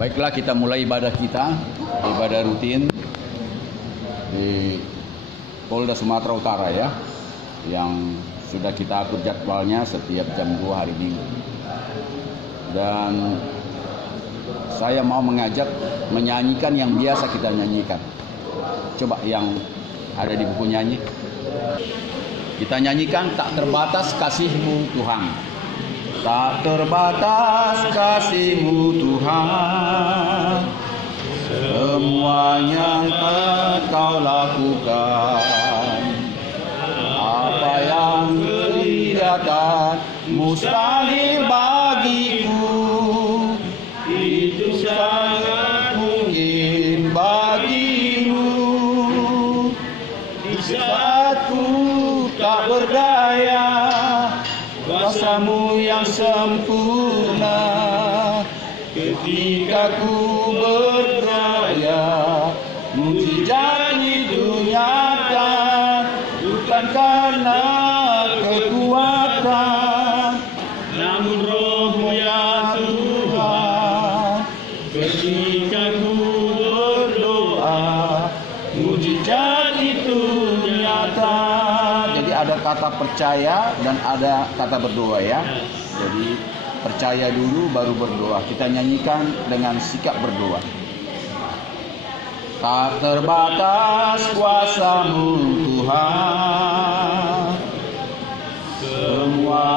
Baiklah, kita mulai ibadah kita, ibadah rutin di Polda Sumatera Utara ya, yang sudah kita atur jadwalnya setiap jam 2 hari Minggu. Dan saya mau mengajak menyanyikan yang biasa kita nyanyikan. Coba yang ada di buku nyanyi. Kita nyanyikan tak terbatas kasih-Mu Tuhan. Tak terbatas kasih-Mu Tuhan, semuanya Engkau lakukan. Apa yang kelihatan mustahil bagiku, itu sangat mungkin bagimu. Di saat ku tak berdaya, kuasa-Mu yang sempurna. Ketika ku berdaya, mujizat itu nyata, bukan karena kekuatan, namun Roh-Mu ya Tuhan. Ketika ku berdoa, mujizat itu nyata. Jadi ada kata percaya dan ada kata berdoa ya. Jadi percaya dulu baru berdoa. Kita nyanyikan dengan sikap berdoa. Tak terbatas kuasa-Mu Tuhan, semua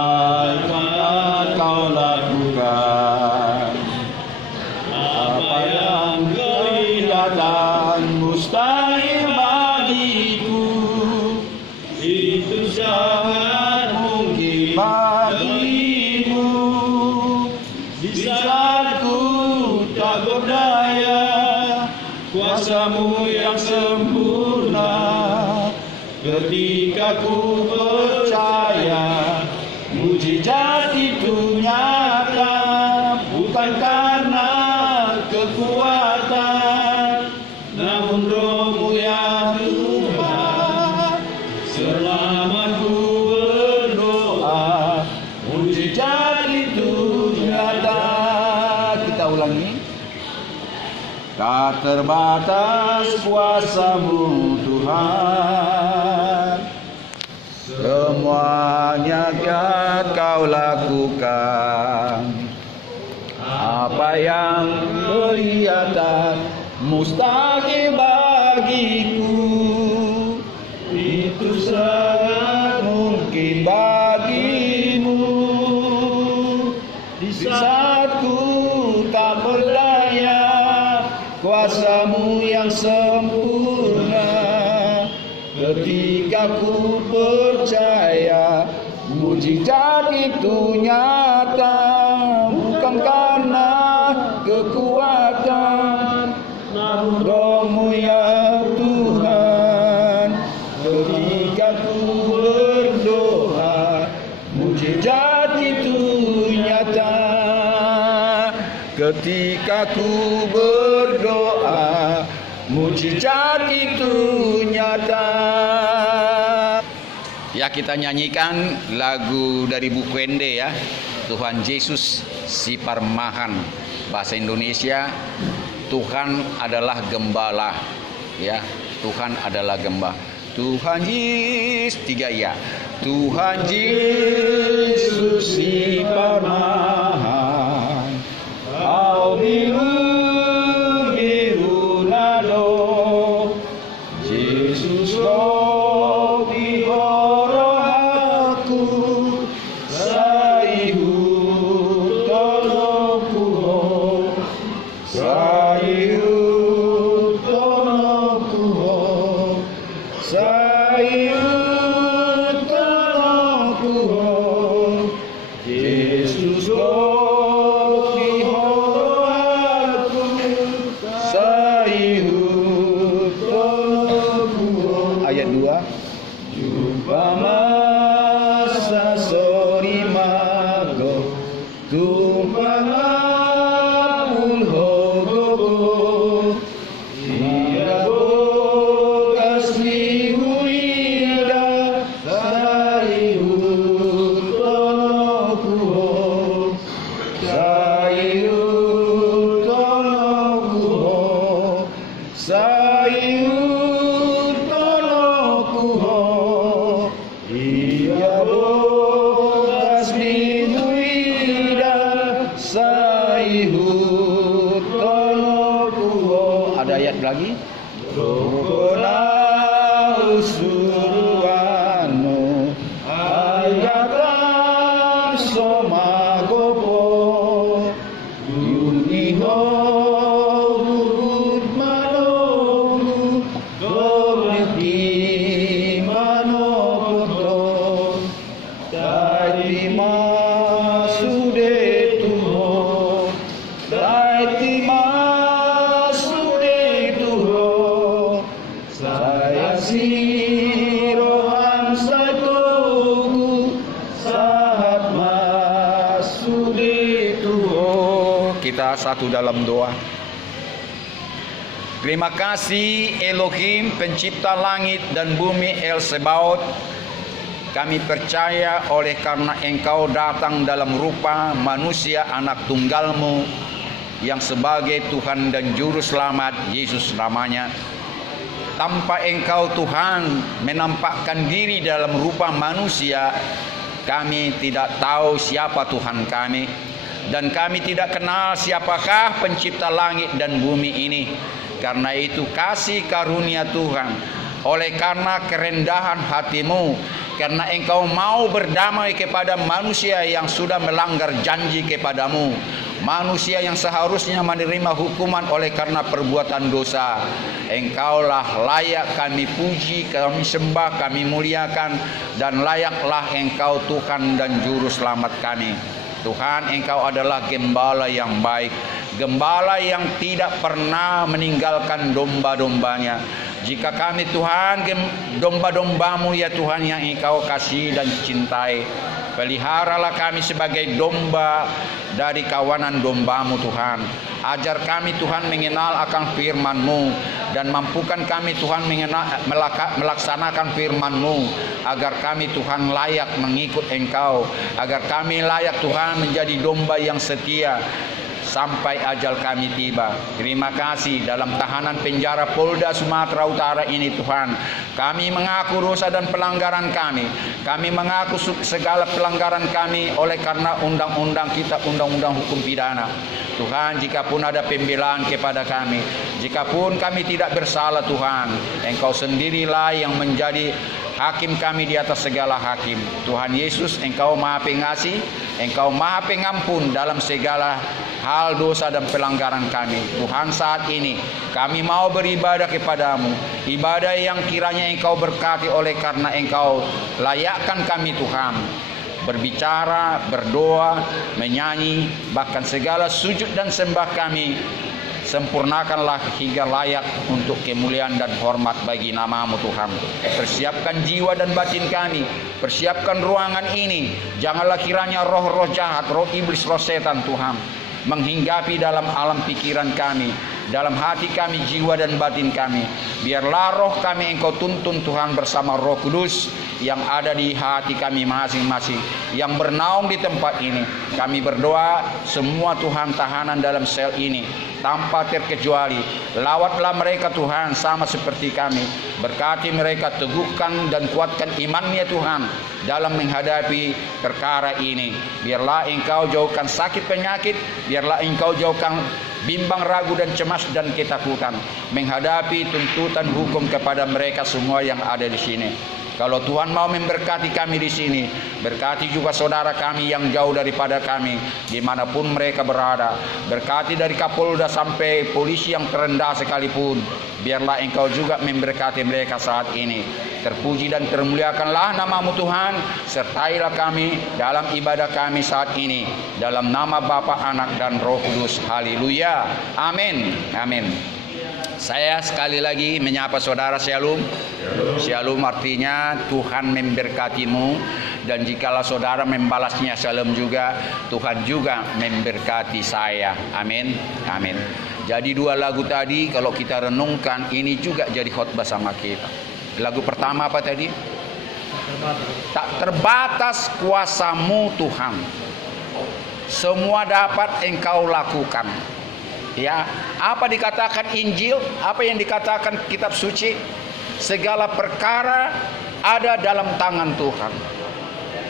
yang Kau lakukan. Apa yang kelihatan mustahil bagiku, itu sangat mungkin bagimu. Di saat ku tak berdaya, kuasa-Mu yang sempurna. Ketika ku percaya, mujizat itu nyata, bukan karena kekuatan, namun Roh-Mu ya Tuhan. Selama ku berdoa, mujizat itu nyata. Kita ulangi. Tak terbatas kuasa-Mu Tuhan, semuanya Kau lakukan. Apa yang kelihatan mustahil bagiku, itu sangat mungkin bagimu. Di saat ku tak berdaya, kuasa-Mu yang sempurna. Ketika ku percaya, mujizat itu nyata, bukan karena kekuatan, namun Roh-Mu ya Tuhan. Ketika ku berdoa, mujizat itu nyata. Ketika ku berdoa, mujizat itu nyata. Ya, kita nyanyikan lagu dari buku Ende ya, Tuhan Yesus si Parmahan. Bahasa Indonesia, Tuhan adalah gembala ya, Tuhan adalah gembala. Tuhan Yesus, 3 ya. Tuhan Yesus si Parmahan, Kau biru nado, Yesus kau bihoro aku, saihu tonoku, saihu tonoku, saihu tonoku, Yesus kau Ada ayat lagi. Rukuna usuruanu ayatan somagopo yuniho gugud manogu goreti manopoto taima sude tuho taima kita satu dalam doa. Terima kasih Elohim pencipta langit dan bumi El Sebaot. Kami percaya oleh karena Engkau datang dalam rupa manusia anak tunggal-Mu yang sebagai Tuhan dan Juru Selamat Yesus namanya. Tanpa Engkau Tuhan menampakkan diri dalam rupa manusia, kami tidak tahu siapa Tuhan kami. Dan kami tidak kenal siapakah pencipta langit dan bumi ini. Karena itu kasih karunia Tuhan, oleh karena kerendahan hati-Mu, karena Engkau mau berdamai kepada manusia yang sudah melanggar janji kepada-Mu, manusia yang seharusnya menerima hukuman oleh karena perbuatan dosa. Engkaulah layak kami puji, kami sembah, kami muliakan, dan layaklah Engkau Tuhan dan Juru Selamat kami. Tuhan, Engkau adalah gembala yang baik, gembala yang tidak pernah meninggalkan domba-dombanya. Jika kami Tuhan domba-domba-Mu ya Tuhan yang Engkau kasih dan cintai, peliharalah kami sebagai domba dari kawanan domba-Mu Tuhan. Ajar kami Tuhan mengenal akan firman-Mu, dan mampukan kami Tuhan melaksanakan firman-Mu, agar kami Tuhan layak mengikut Engkau, agar kami layak Tuhan menjadi domba yang setia sampai ajal kami tiba. Terima kasih dalam tahanan penjara Polda Sumatera Utara ini Tuhan, kami mengaku dosa dan pelanggaran kami. Kami mengaku segala pelanggaran kami oleh karena undang-undang kita, undang-undang hukum pidana. Tuhan, jikapun ada pembelaan kepada kami, jikapun kami tidak bersalah Tuhan, Engkau sendirilah yang menjadi hakim kami di atas segala hakim. Tuhan Yesus, Engkau Maha Pengasih, Engkau Maha Pengampun dalam segala hal dosa dan pelanggaran kami. Tuhan, saat ini kami mau beribadah kepada-Mu, ibadah yang kiranya Engkau berkati oleh karena Engkau layakkan kami Tuhan berbicara, berdoa, menyanyi, bahkan segala sujud dan sembah kami. Sempurnakanlah hingga layak untuk kemuliaan dan hormat bagi nama-Mu Tuhan. Persiapkan jiwa dan batin kami, persiapkan ruangan ini. Janganlah kiranya roh-roh jahat, roh iblis, roh setan Tuhan menghinggapi dalam alam pikiran kami, dalam hati kami, jiwa dan batin kami. Biarlah roh kami Engkau tuntun Tuhan bersama Roh Kudus yang ada di hati kami masing-masing, yang bernaung di tempat ini. Kami berdoa semua Tuhan tahanan dalam sel ini tanpa terkecuali, lawatlah mereka Tuhan sama seperti kami. Berkati mereka, teguhkan dan kuatkan imannya Tuhan dalam menghadapi perkara ini. Biarlah Engkau jauhkan sakit penyakit, biarlah Engkau jauhkan bimbang, ragu dan cemas dan ketakutan menghadapi tuntutan hukum kepada mereka semua yang ada di sini. Kalau Tuhan mau memberkati kami di sini, berkati juga saudara kami yang jauh daripada kami, dimanapun mereka berada. Berkati dari Kapolda sampai polisi yang terendah sekalipun. Biarlah Engkau juga memberkati mereka saat ini. Terpuji dan termuliakanlah nama-Mu Tuhan. Sertailah kami dalam ibadah kami saat ini. Dalam nama Bapa, Anak dan Roh Kudus. Haleluya. Amin. Amin. Saya sekali lagi menyapa saudara Shalom. Shalom artinya Tuhan memberkatimu, dan jikalau saudara membalasnya Shalom juga, Tuhan juga memberkati saya. Amin. Amin. Jadi dua lagu tadi kalau kita renungkan ini juga jadi khotbah sama kita. Lagu pertama apa tadi? Tak terbatas kuasa-Mu Tuhan, semua dapat Engkau lakukan. Ya, apa dikatakan Injil, apa yang dikatakan kitab suci, segala perkara ada dalam tangan Tuhan.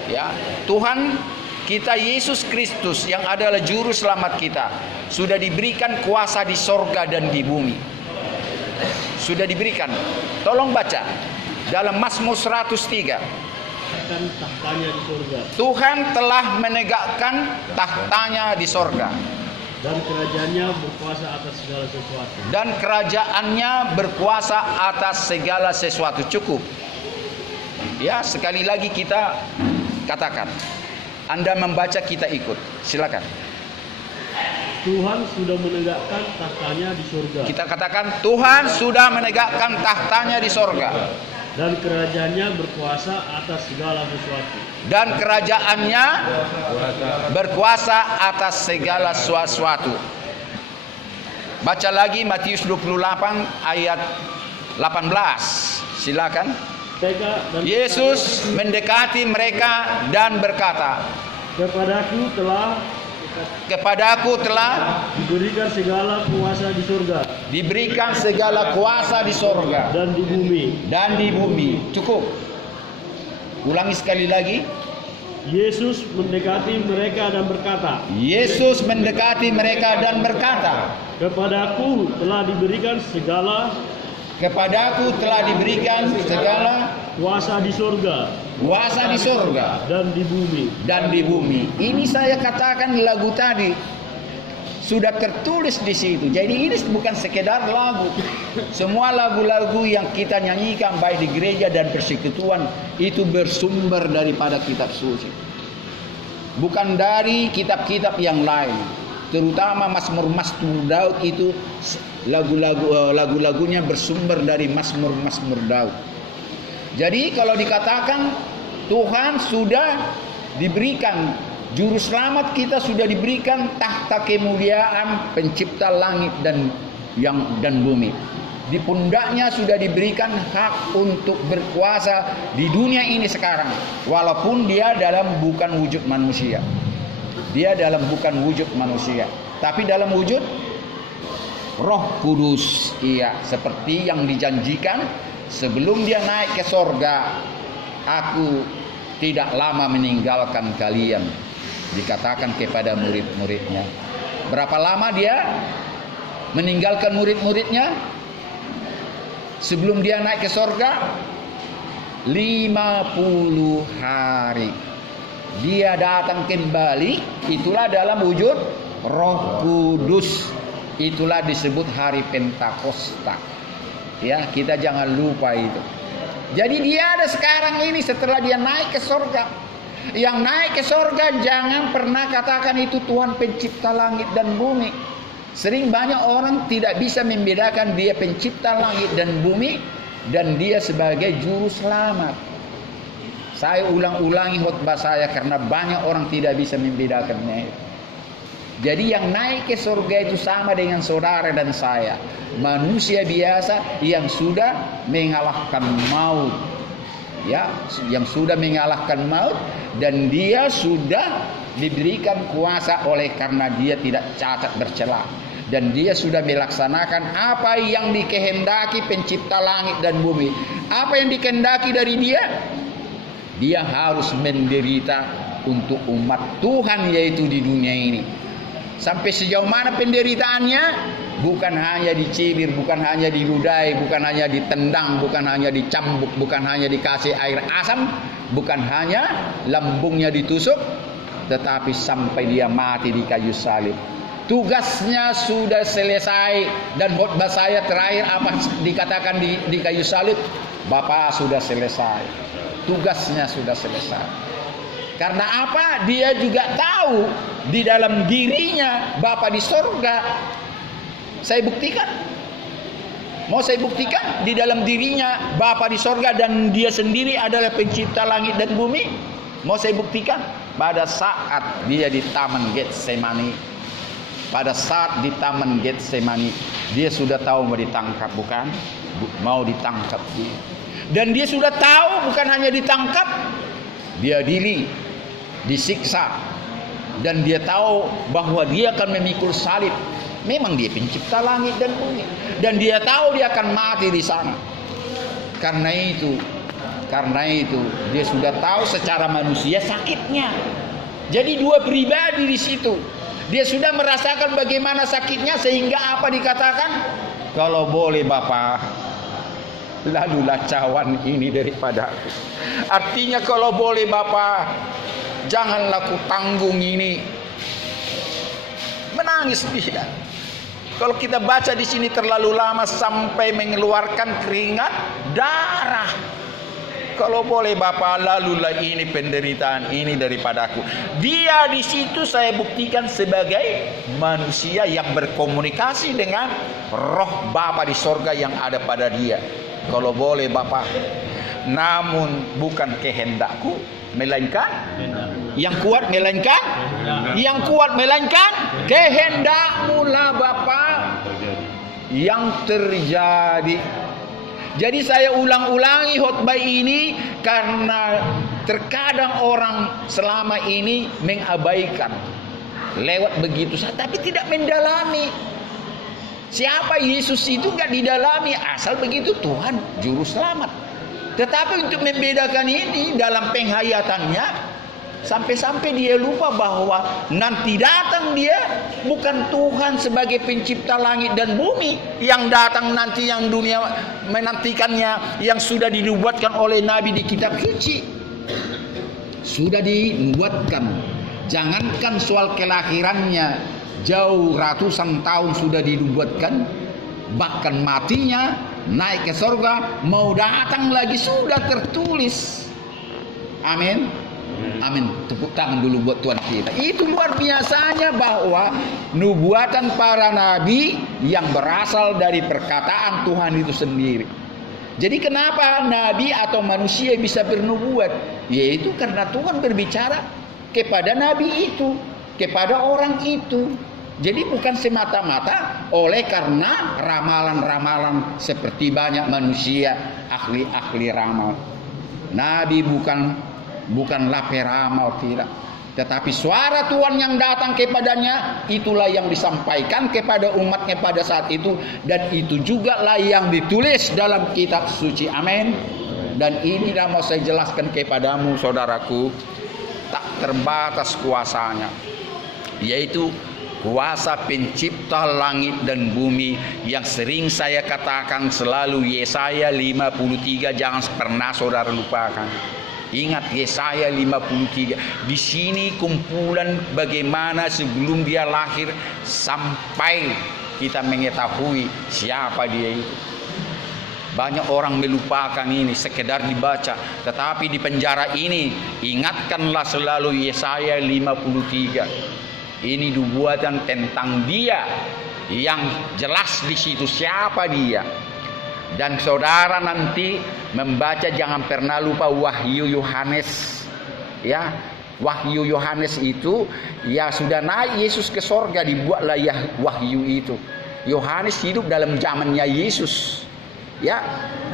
Ya, Tuhan kita Yesus Kristus yang adalah juru selamat kita sudah diberikan kuasa di sorga dan di bumi. Sudah diberikan. Tolong baca dalam Mazmur 103. Tahtanya di surga. Tuhan telah menegakkan tahtanya di sorga. Dan kerajaannya berkuasa atas segala sesuatu. Dan kerajaannya berkuasa atas segala sesuatu. Cukup. Ya, sekali lagi kita katakan. Anda membaca, kita ikut. Silakan. Tuhan sudah menegakkan tahtanya di surga. Kita katakan, Tuhan sudah menegakkan tahtanya di sorga. Dan kerajaannya berkuasa atas segala sesuatu. Dan kerajaannya berkuasa atas segala sesuatu. Baca lagi Matius 28 ayat 18. Silakan. Yesus mendekati mereka dan berkata, Kepadaku telah diberikan segala kuasa di surga. Diberikan segala kuasa di sorga Dan di bumi. Dan di bumi. Cukup. Ulangi sekali lagi. Yesus mendekati mereka dan berkata. Yesus mendekati mereka dan berkata. Kepadaku telah diberikan segala kuasa di surga. Kuasa di surga dan di bumi. Dan di bumi. Ini saya katakan lagu tadi sudah tertulis di situ. Jadi ini bukan sekedar lagu. Semua lagu-lagu yang kita nyanyikan baik di gereja dan persekutuan itu bersumber daripada kitab suci. Bukan dari kitab-kitab yang lain. Terutama Mazmur-Mazmur Daud itu lagu-lagunya bersumber dari Mazmur-Mazmur Daud. Jadi kalau dikatakan Tuhan sudah diberikan, juru selamat kita sudah diberikan tahta kemuliaan pencipta langit dan bumi. Di pundaknya sudah diberikan hak untuk berkuasa di dunia ini sekarang. Walaupun dia dalam bukan wujud manusia. Dia dalam bukan wujud manusia. Tapi dalam wujud Roh Kudus. Iya, seperti yang dijanjikan sebelum dia naik ke sorga. Aku tidak lama meninggalkan kalian, dikatakan kepada murid-muridnya. Berapa lama dia meninggalkan murid-muridnya sebelum dia naik ke sorga? 50 hari. Dia datang kembali, itulah dalam wujud Roh Kudus. Itulah disebut hari Pentakosta. Ya, kita jangan lupa itu. Jadi dia ada sekarang ini setelah dia naik ke sorga. Yang naik ke sorga jangan pernah katakan itu Tuhan pencipta langit dan bumi. Sering banyak orang tidak bisa membedakan dia pencipta langit dan bumi dan dia sebagai juru selamat. Saya ulang-ulangi khotbah saya karena banyak orang tidak bisa membedakannya. Jadi yang naik ke surga itu sama dengan saudara dan saya, manusia biasa yang sudah mengalahkan maut. Ya, yang sudah mengalahkan maut dan dia sudah diberikan kuasa oleh karena dia tidak cacat bercela. Dan dia sudah melaksanakan apa yang dikehendaki pencipta langit dan bumi. Apa yang dikehendaki dari dia? Dia harus menderita untuk umat Tuhan yaitu di dunia ini. Sampai sejauh mana penderitaannya? Bukan hanya dicibir, bukan hanya diludai, bukan hanya ditendang, bukan hanya dicambuk, bukan hanya dikasih air asam, bukan hanya lambungnya ditusuk, tetapi sampai dia mati di kayu salib. Tugasnya sudah selesai. Dan khotbah saya terakhir apa dikatakan di kayu salib? Bapa sudah selesai. Tugasnya sudah selesai. Karena apa? Dia juga tahu di dalam dirinya Bapa di sorga. Saya buktikan. Mau saya buktikan di dalam dirinya Bapa di sorga dan dia sendiri adalah pencipta langit dan bumi. Mau saya buktikan pada saat dia di Taman Getsemani. Pada saat di Taman Getsemani dia sudah tahu mau ditangkap, bukan? Mau ditangkap dia. Dan dia sudah tahu bukan hanya ditangkap, dia diri, disiksa, dan dia tahu bahwa dia akan memikul salib. Memang dia pencipta langit dan bumi, dan dia tahu dia akan mati di sana. Karena itu dia sudah tahu secara manusia sakitnya. Jadi dua pribadi di situ. Dia sudah merasakan bagaimana sakitnya sehingga apa dikatakan? Kalau boleh Bapak, lalulah cawan ini daripada aku. Artinya kalau boleh Bapak, janganlah ku tanggung ini. Menangis dia. Kalau kita baca di sini terlalu lama sampai mengeluarkan keringat darah. Kalau boleh Bapak, lalulah ini penderitaan ini daripadaku. Dia di situ saya buktikan sebagai manusia yang berkomunikasi dengan roh Bapa di sorga yang ada pada dia. Kalau boleh Bapak, namun bukan kehendakku, melainkan yang kuat, melainkan yang kuat, melainkan kehendakmu lah Bapak yang terjadi. Jadi saya ulang-ulangi khotbah ini karena terkadang orang selama ini mengabaikan lewat begitu saja, tapi tidak mendalami. Siapa Yesus itu gak didalami, asal begitu Tuhan juru selamat. Tetapi untuk membedakan ini dalam penghayatannya, sampai-sampai dia lupa bahwa nanti datang dia bukan Tuhan sebagai pencipta langit dan bumi. Yang datang nanti yang dunia menantikannya, yang sudah dinubuatkan oleh Nabi di kitab suci. Sudah dinubuatkan. Jangankan soal kelahirannya, jauh ratusan tahun sudah dinubuatkan. Bahkan matinya, naik ke surga, mau datang lagi sudah tertulis. Amin. Amin. Tepuk tangan dulu buat Tuhan kita. Itu luar biasanya bahwa nubuatan para nabi yang berasal dari perkataan Tuhan itu sendiri. Jadi kenapa nabi atau manusia bisa bernubuat? Yaitu karena Tuhan berbicara kepada nabi itu, kepada orang itu. Jadi bukan semata-mata oleh karena ramalan-ramalan seperti banyak manusia ahli-ahli ramal. Nabi bukanlah peramal, tidak, tetapi suara Tuhan yang datang kepadanya, itulah yang disampaikan kepada umatnya pada saat itu, dan itu juga lah yang ditulis dalam kitab suci. Amin. Dan inilah mau saya jelaskan kepadamu saudaraku, tak terbatas kuasanya, yaitu kuasa pencipta langit dan bumi yang sering saya katakan selalu, Yesaya 53, jangan pernah saudara lupakan. Ingat Yesaya 53. Di sini kumpulan bagaimana sebelum dia lahir sampai kita mengetahui siapa dia itu. Banyak orang melupakan ini, sekedar dibaca. Tetapi di penjara ini ingatkanlah selalu Yesaya 53. Ini nubuatan tentang dia yang jelas di situ siapa dia. Dan saudara nanti membaca jangan pernah lupa Wahyu Yohanes. Ya, Wahyu Yohanes itu ya sudah naik Yesus ke sorga, dibuatlah ya wahyu itu. Yohanes hidup dalam zamannya Yesus. Ya,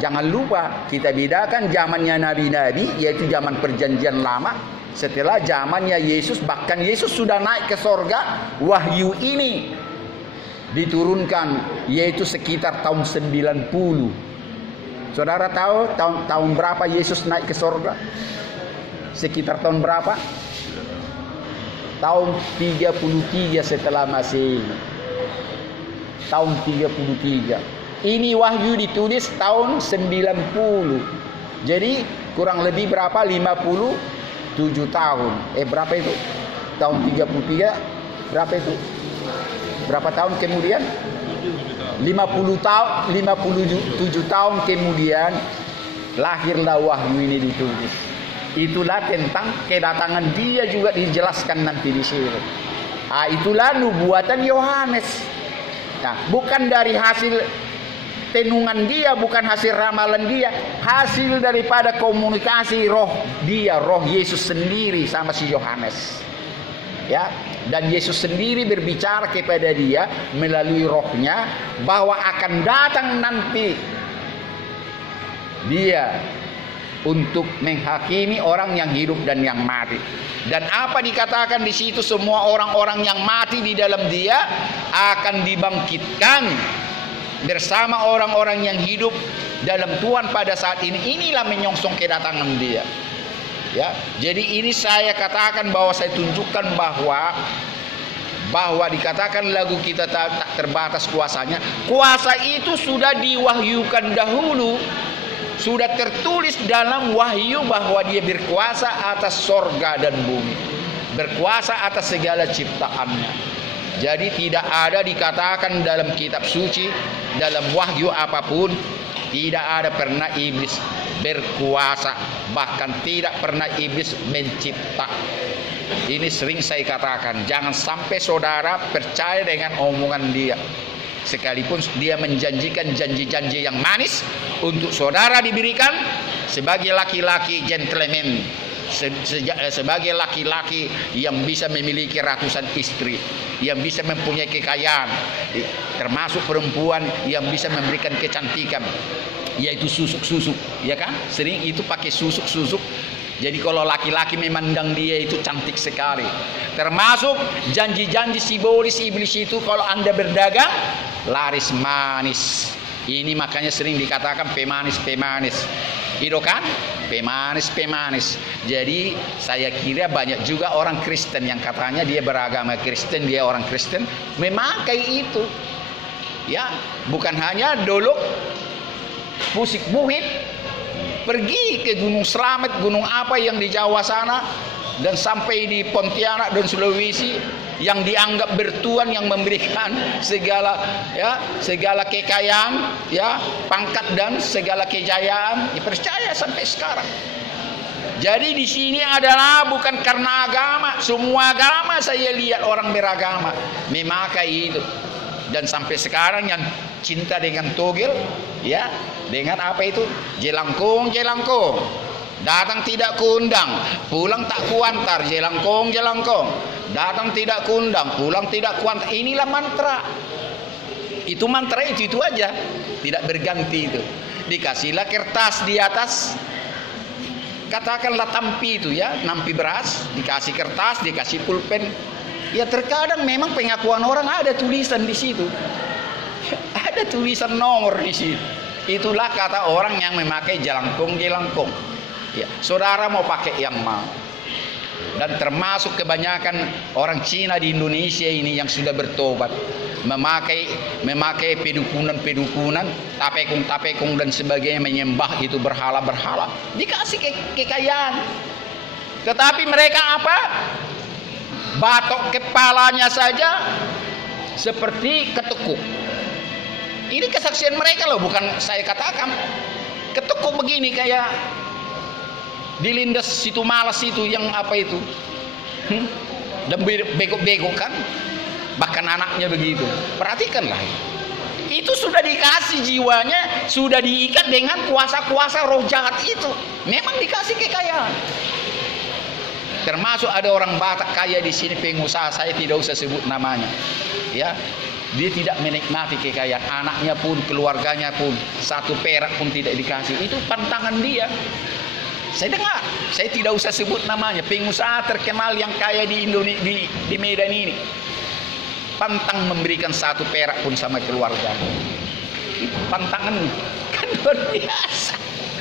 jangan lupa kita bedakan zamannya nabi-nabi yaitu zaman perjanjian lama. Setelah zamannya Yesus, bahkan Yesus sudah naik ke sorga, wahyu ini diturunkan yaitu sekitar tahun 90. Saudara tahu tahun berapa Yesus naik ke sorga? Sekitar tahun berapa? Tahun 33 setelah Masehi. Tahun 33. Ini wahyu ditulis tahun 90. Jadi kurang lebih berapa? 57 tahun. Berapa itu? Tahun 33 berapa itu? Berapa tahun kemudian? 57 tahun kemudian lahirlah wahyu ini ditulis. Itulah tentang kedatangan dia juga dijelaskan nanti di sini. Itulah nubuatan Yohanes. Nah, bukan dari hasil tenungan dia, bukan hasil ramalan dia, hasil daripada komunikasi roh dia, roh Yesus sendiri sama si Yohanes. Ya, dan Yesus sendiri berbicara kepada dia melalui rohnya bahwa akan datang nanti dia untuk menghakimi orang yang hidup dan yang mati. Dan apa dikatakan di situ, semua orang-orang yang mati di dalam dia akan dibangkitkan bersama orang-orang yang hidup dalam Tuhan pada saat ini. Inilah menyongsong kedatangan dia. Ya, jadi ini saya katakan bahwa saya tunjukkan bahwa dikatakan lagu kita tak terbatas kuasanya. Kuasa itu sudah diwahyukan dahulu, sudah tertulis dalam wahyu bahwa dia berkuasa atas sorga dan bumi, berkuasa atas segala ciptaannya. Jadi tidak ada dikatakan dalam kitab suci, dalam wahyu apapun, tidak ada pernah iblis berkuasa, bahkan tidak pernah iblis mencipta. Ini sering saya katakan, jangan sampai saudara percaya dengan omongan dia, sekalipun dia menjanjikan janji-janji yang manis untuk saudara diberikan sebagai laki-laki gentleman, sebagai laki-laki yang bisa memiliki ratusan istri, yang bisa mempunyai kekayaan, termasuk perempuan yang bisa memberikan kecantikan, yaitu susuk-susuk, ya kan? Sering itu pakai susuk-susuk. Jadi kalau laki-laki memandang dia itu cantik sekali. Termasuk janji-janji simbolis iblis itu, kalau Anda berdagang laris manis. Ini makanya sering dikatakan pemanis-pemanis. Itu kan? Pemanis-pemanis. Jadi saya kira banyak juga orang Kristen yang katanya dia beragama Kristen, dia orang Kristen, memakai itu. Ya, bukan hanya dolok pusik buhit, pergi ke Gunung Slamet, gunung apa yang di Jawa sana, dan sampai di Pontianak dan Sulawesi, yang dianggap bertuan, yang memberikan segala kekayaan, ya, pangkat dan segala kejayaan, dipercaya sampai sekarang. Jadi di sini adalah bukan karena agama, semua agama saya lihat orang beragama memakai itu. Dan sampai sekarang yang cinta dengan togel, ya, dengan apa itu, jelangkung, datang tidak kuundang, pulang tak kuantar, jelangkung, datang tidak kuundang, pulang tidak kuantar. Inilah mantra. Itu mantra itu aja, tidak berganti itu. Dikasihlah kertas di atas, katakanlah tampi itu, ya, nampi beras, dikasih kertas, dikasih pulpen. Ya terkadang memang pengakuan orang ada tulisan di situ, ada tulisan nomor di situ. Itulah kata orang yang memakai jelangkung. Ya, saudara mau pakai yang mana? Dan termasuk kebanyakan orang Cina di Indonesia ini yang sudah bertobat, memakai pedukunan, tapekung dan sebagainya, menyembah itu berhala, dikasih kekayaan. Tetapi mereka apa? Batok kepalanya saja seperti ketekuk. Ini kesaksian mereka loh, bukan saya katakan. Ketekuk begini kayak dilindas situ malas itu, yang apa itu, dan bego-bego kan, bahkan anaknya begitu. Perhatikanlah, itu sudah dikasih jiwanya, sudah diikat dengan kuasa-kuasa roh jahat itu. Memang dikasih kekayaan. Termasuk ada orang Batak kaya di sini, pengusaha, saya tidak usah sebut namanya, ya. Dia tidak menikmati kekayaan, anaknya pun, keluarganya pun, satu perak pun tidak dikasih. Itu pantangan dia. Saya dengar, saya tidak usah sebut namanya, pengusaha terkenal yang kaya di Indonesia, di Medan ini, pantang memberikan satu perak pun sama keluarga. Pantangan kan luar biasa.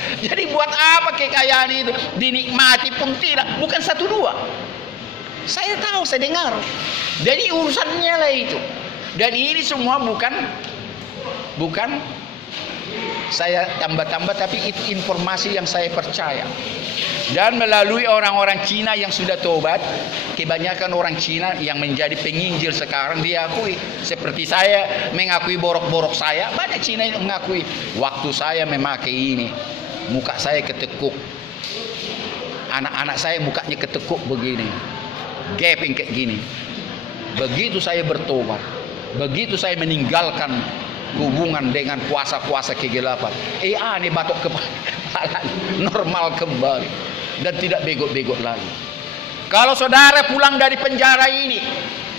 Jadi buat apa kekayaan itu? Dinikmati pun tidak, bukan satu dua. Saya tahu, saya dengar. Jadi urusannya lah itu. Dan ini semua bukan saya tambah-tambah, tapi itu informasi yang saya percaya. Dan melalui orang-orang Cina yang sudah tobat, kebanyakan orang Cina yang menjadi penginjil sekarang diakui. Seperti saya mengakui borok-borok saya, banyak Cina yang mengakui, waktu saya memakai ini, muka saya ketekuk, anak-anak saya mukanya ketekuk begini, gaping kayak gini. Begitu saya bertobat, begitu saya meninggalkan hubungan dengan kuasa-kuasa kegelapan, aneh, batok kepala normal kembali dan tidak bego-bego lagi. Kalau saudara pulang dari penjara ini,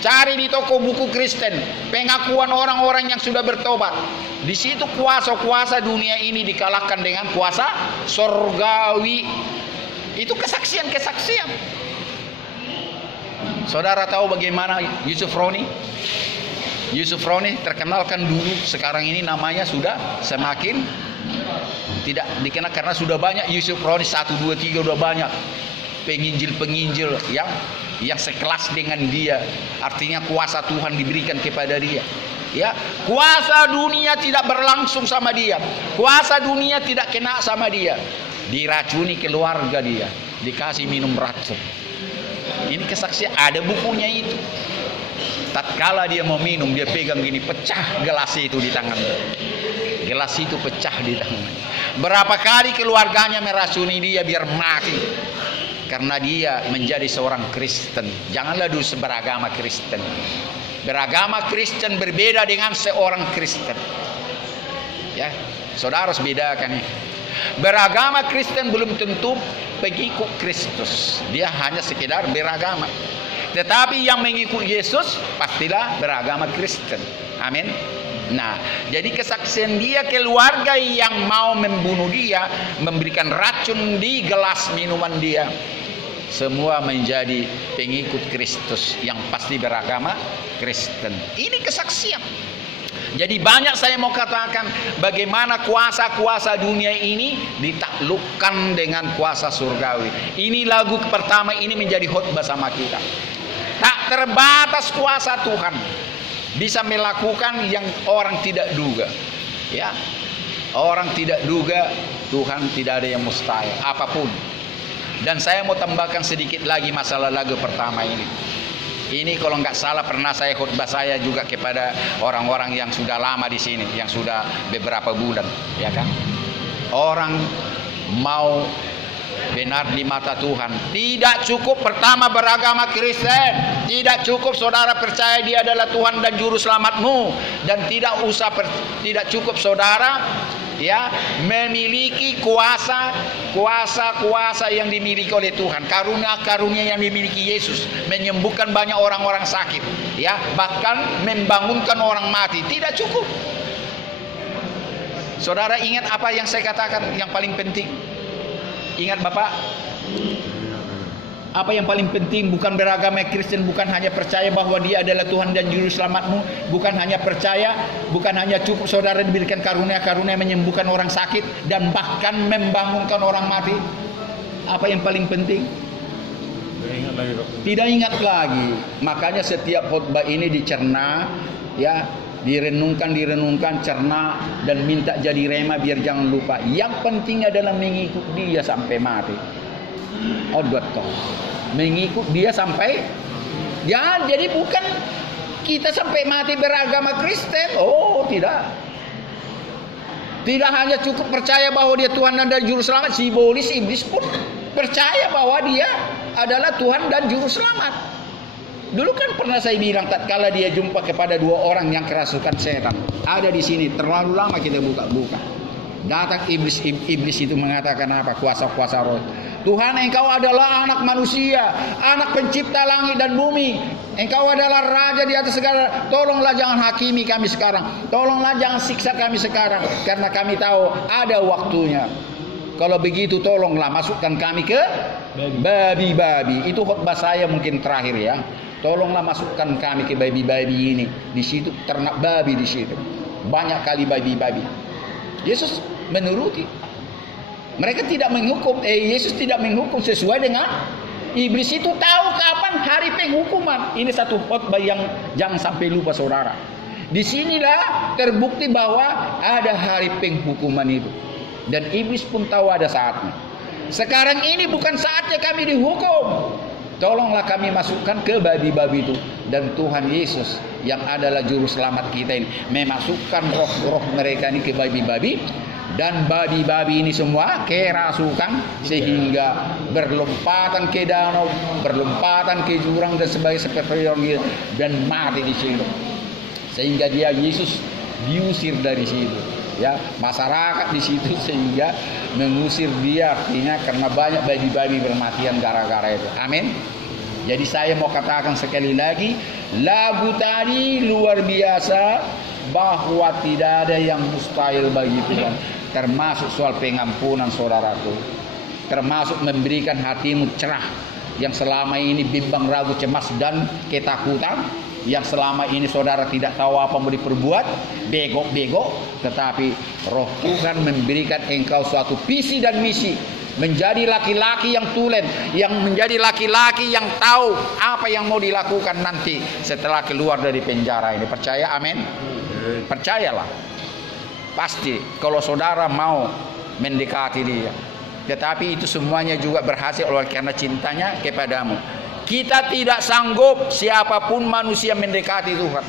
cari di toko buku Kristen pengakuan orang-orang yang sudah bertobat. Di situ kuasa-kuasa dunia ini dikalahkan dengan kuasa sorgawi. Itu kesaksian-kesaksian. Saudara tahu bagaimana Yusuf Roni? Yusuf Roni terkenalkan dulu, sekarang ini namanya sudah semakin tidak dikenal karena sudah banyak Yusuf Roni, 1, 2, 3 udah banyak. penginjil-penginjil yang sekelas dengan dia. Artinya kuasa Tuhan diberikan kepada dia. Ya, kuasa dunia tidak berlangsung sama dia. Kuasa dunia tidak kena sama dia. Diracuni keluarga dia, dikasih minum racun. Ini kesaksian, ada bukunya itu. Tatkala dia mau minum, dia pegang gini, pecah gelas itu di tangannya. Gelas itu pecah di tangannya. Berapa kali keluarganya meracuni dia biar mati, karena dia menjadi seorang Kristen. Janganlah dulu beragama Kristen. Beragama Kristen berbeda dengan seorang Kristen. Ya, saudara harus bedakan ini. Beragama Kristen belum tentu pengikut Kristus. Dia hanya sekedar beragama. Tetapi yang mengikut Yesus pastilah beragama Kristen. Amin. Nah, jadi kesaksian dia, keluarga yang mau membunuh dia, memberikan racun di gelas minuman dia, semua menjadi pengikut Kristus yang pasti beragama Kristen. Ini kesaksian. Jadi banyak saya mau katakan bagaimana kuasa-kuasa dunia ini ditaklukkan dengan kuasa surgawi. Ini lagu pertama ini menjadi khotbah sama kita. Tak terbatas kuasa Tuhan, bisa melakukan yang orang tidak duga. Ya, orang tidak duga, Tuhan tidak ada yang mustahil apapun. Dan saya mau tambahkan sedikit lagi masalah lagu pertama ini. Ini kalau nggak salah pernah saya khotbah saya juga kepada orang-orang yang sudah lama di sini, yang sudah beberapa bulan, ya kan? Orang mau benar di mata Tuhan, tidak cukup pertama beragama Kristen, tidak cukup saudara percaya dia adalah Tuhan dan juru selamatmu, dan tidak cukup saudara ya memiliki kuasa yang dimiliki oleh Tuhan, karunia yang dimiliki Yesus, menyembuhkan banyak orang-orang sakit, ya, bahkan membangunkan orang mati. Tidak cukup. Saudara ingat apa yang saya katakan yang paling penting? Ingat Bapak, apa yang paling penting? Bukan beragama Kristen, bukan hanya percaya bahwa dia adalah Tuhan dan juru selamatmu, bukan hanya percaya, bukan hanya cukup saudara diberikan karunia menyembuhkan orang sakit dan bahkan membangunkan orang mati. Apa yang paling penting? Tidak ingat lagi. Makanya setiap khotbah ini dicerna, ya, direnungkan, cerna, dan minta jadi rema biar jangan lupa. Yang penting adalah mengikut dia sampai mati. Oh, betul. Mengikut dia sampai, ya, jadi bukan kita sampai mati beragama Kristen. Oh, tidak. Tidak hanya cukup percaya bahwa dia Tuhan dan juru selamat. Si iblis pun percaya bahwa dia adalah Tuhan dan juru selamat. Dulu kan pernah saya bilang, tatkala dia jumpa kepada dua orang yang kerasukan setan, ada di sini, terlalu lama kita buka-buka. Datang iblis itu mengatakan apa? Kuasa-kuasa roh. Tuhan, engkau adalah anak manusia, anak pencipta langit dan bumi. Engkau adalah raja di atas segala. Tolonglah jangan hakimi kami sekarang. Tolonglah jangan siksa kami sekarang. Karena kami tahu ada waktunya. Kalau begitu tolonglah masukkan kami ke babi-babi. Itu khotbah saya mungkin terakhir ya. Tolonglah masukkan kami ke babi-babi ini. Di situ ternak babi di situ. Banyak kali babi-babi. Yesus menuruti. Mereka tidak menghukum. Yesus tidak menghukum sesuai dengan iblis itu tahu kapan hari penghukuman. Ini satu khotbah yang jangan sampai lupa saudara. Disinilah terbukti bahwa ada hari penghukuman itu. Dan iblis pun tahu ada saatnya. Sekarang ini bukan saatnya kami dihukum. Tolonglah kami masukkan ke babi-babi itu. Dan Tuhan Yesus yang adalah juru selamat kita ini memasukkan roh-roh mereka ini ke babi-babi. Dan babi-babi ini semua kerasukan sehingga berlompatan ke danau, berlompatan ke jurang dan sebagainya seperti orang gitu, dan mati di situ. Sehingga dia Yesus diusir dari situ. Ya, masyarakat di situ sehingga mengusir dia, artinya karena banyak babi-babi bermatian gara-gara itu. Amin. Jadi saya mau katakan sekali lagi, lagu tadi luar biasa bahwa tidak ada yang mustahil bagi Tuhan, termasuk soal pengampunan saudaraku, termasuk memberikan hatimu cerah yang selama ini bimbang, ragu, cemas dan ketakutan, yang selama ini saudara tidak tahu apa mau diperbuat, bego-bego, tetapi Roh Tuhan memberikan engkau suatu visi dan misi menjadi laki-laki yang tulen, yang menjadi laki-laki yang tahu apa yang mau dilakukan nanti setelah keluar dari penjara ini. Percaya? Amin. Percayalah. Pasti kalau saudara mau mendekati dia. Tetapi itu semuanya juga berhasil oleh karena cintanya kepadamu. Kita tidak sanggup siapapun manusia mendekati Tuhan,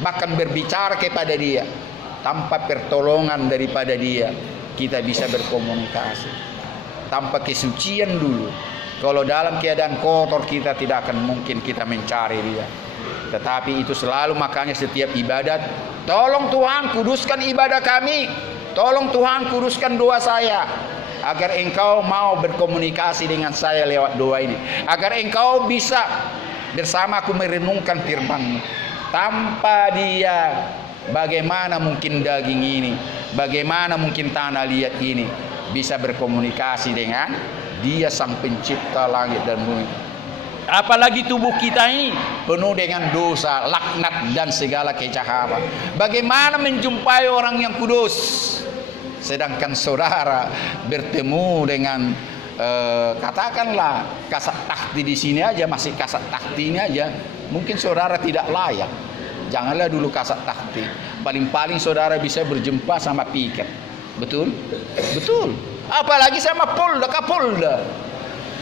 bahkan berbicara kepada dia tanpa pertolongan daripada dia. Kita bisa berkomunikasi tanpa kesucian dulu. Kalau dalam keadaan kotor kita tidak akan mungkin kita mencari dia. Tetapi itu selalu, makanya setiap ibadat, tolong Tuhan kuduskan ibadah kami, tolong Tuhan kuduskan doa saya, agar engkau mau berkomunikasi dengan saya lewat doa ini, agar engkau bisa bersamaku merenungkan firman-Mu. Tanpa dia, bagaimana mungkin daging ini, bagaimana mungkin tanah liat ini bisa berkomunikasi dengan dia sang pencipta langit dan bumi. Apalagi tubuh kita ini penuh dengan dosa, laknat dan segala kejahatan. Bagaimana menjumpai orang yang kudus? Sedangkan saudara bertemu dengan katakanlah kasat takhti di sini aja, masih kasat takhti ini aja, mungkin saudara tidak layak. Janganlah dulu kasat takhti. Paling-paling saudara bisa berjumpa sama piket. Betul? Betul. Apalagi sama Polda, Kapolda.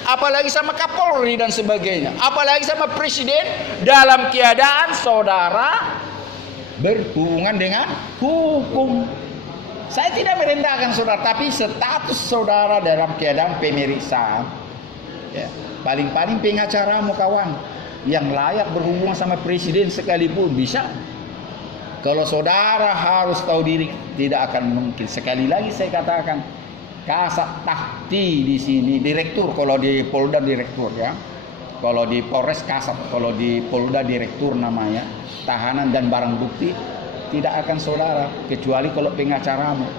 Apalagi sama Kapolri dan sebagainya. Apalagi sama presiden, dalam keadaan saudara berhubungan dengan hukum. Saya tidak merendahkan saudara, tapi status saudara dalam keadaan pemeriksaan, ya, paling-paling pengacaramu kawan yang layak berhubungan sama presiden sekalipun bisa. Kalau saudara harus tahu diri, tidak akan mungkin. Sekali lagi saya katakan, kasat takhti di sini direktur, kalau di Polda direktur ya, kalau di Polres kasat, kalau di Polda direktur namanya, tahanan dan barang bukti. Tidak akan saudara kecuali kalau pengacaramu.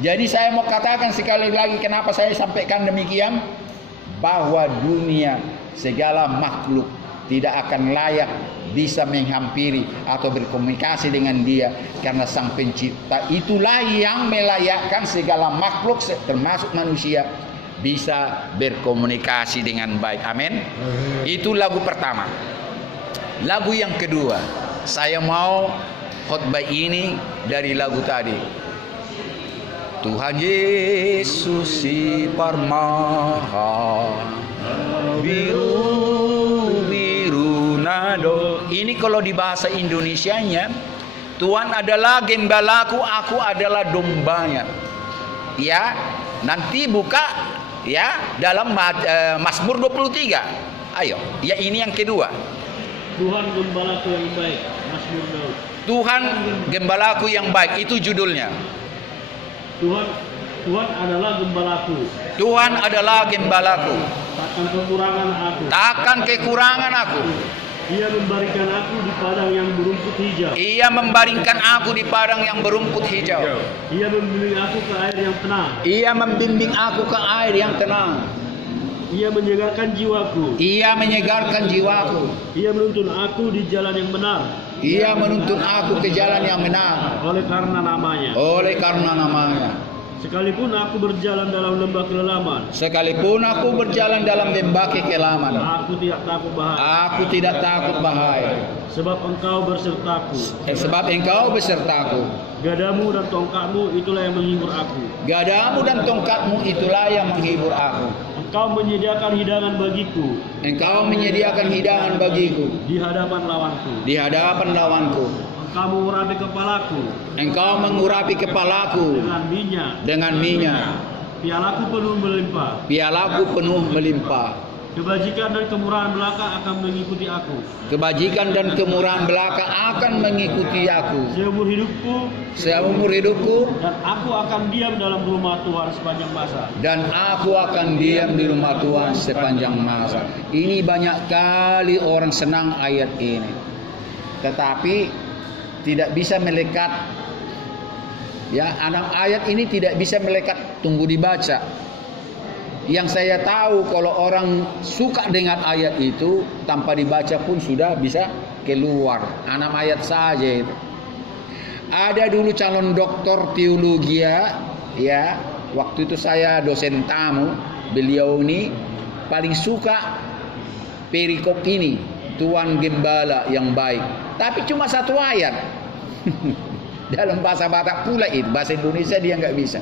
Jadi saya mau katakan sekali lagi, kenapa saya sampaikan demikian, bahwa dunia segala makhluk tidak akan layak bisa menghampiri atau berkomunikasi dengan dia, karena sang pencipta itulah yang melayakkan segala makhluk termasuk manusia bisa berkomunikasi dengan baik. Amin. Itu lagu pertama. Lagu yang kedua, saya mau khotbah ini dari lagu tadi. Tuhan Yesus si Parmaha, biru nado. Ini kalau di bahasa Indonesianya, Tuhan adalah gembalaku, aku adalah dombanya. Ya, nanti buka ya dalam Mazmur 23. Ayo, ya ini yang kedua. Tuhan gembalaku yang baik, Mazmur Daud. Tuhan gembalaku yang baik, itu judulnya. Tuhan adalah gembalaku. Tuhan adalah gembalaku. Takkan kekurangan aku. Takkan kekurangan aku. Ia membaringkan aku di padang yang berumput hijau. Ia membaringkan aku di padang yang berumput hijau. Ia membimbing aku ke air yang tenang. Ia membimbing aku ke air yang tenang. Ia menyegarkan jiwaku. Ia menyegarkan jiwaku. Ia menuntun aku di jalan yang benar. Ia menuntun aku ke jalan yang benar. Oleh karena namanya. Oleh karena namanya. Sekalipun aku berjalan dalam lembah kelelaman. Sekalipun aku berjalan dalam lembah kekelaman. Aku tidak takut bahaya. Aku tidak takut bahaya. Sebab engkau bersertaku. Sebab engkau besertaku. Gadamu dan tongkatmu itulah yang menghibur aku. Gadamu dan tongkatmu itulah yang menghibur aku. Engkau menyediakan hidangan bagiku. Engkau menyediakan hidangan bagiku. Di hadapan lawanku. Di hadapan lawanku. Engkau mengurapi kepalaku. Engkau mengurapi kepalaku. Dengan minyak. Dengan minyak. Pialaku penuh melimpah. Pialaku penuh melimpah. Kebajikan dan kemurahan belaka akan mengikuti aku. Kebajikan dan kemurahan belaka akan mengikuti aku. Seumur hidupku. Seumur hidupku. Dan aku akan diam dalam rumah Tuhan sepanjang masa. Dan aku akan diam di rumah Tuhan sepanjang masa. Ini banyak kali orang senang ayat ini, tetapi tidak bisa melekat. Ya, ayat ini tidak bisa melekat. Tunggu dibaca. Yang saya tahu, kalau orang suka dengan ayat itu, tanpa dibaca pun sudah bisa keluar. 6 ayat saja itu. Ada dulu calon doktor teologi ya, waktu itu saya dosen tamu, beliau ini paling suka perikop ini, Tuhan Gembala yang baik. Tapi cuma satu ayat. Dalam bahasa Batak pula itu, bahasa Indonesia dia nggak bisa.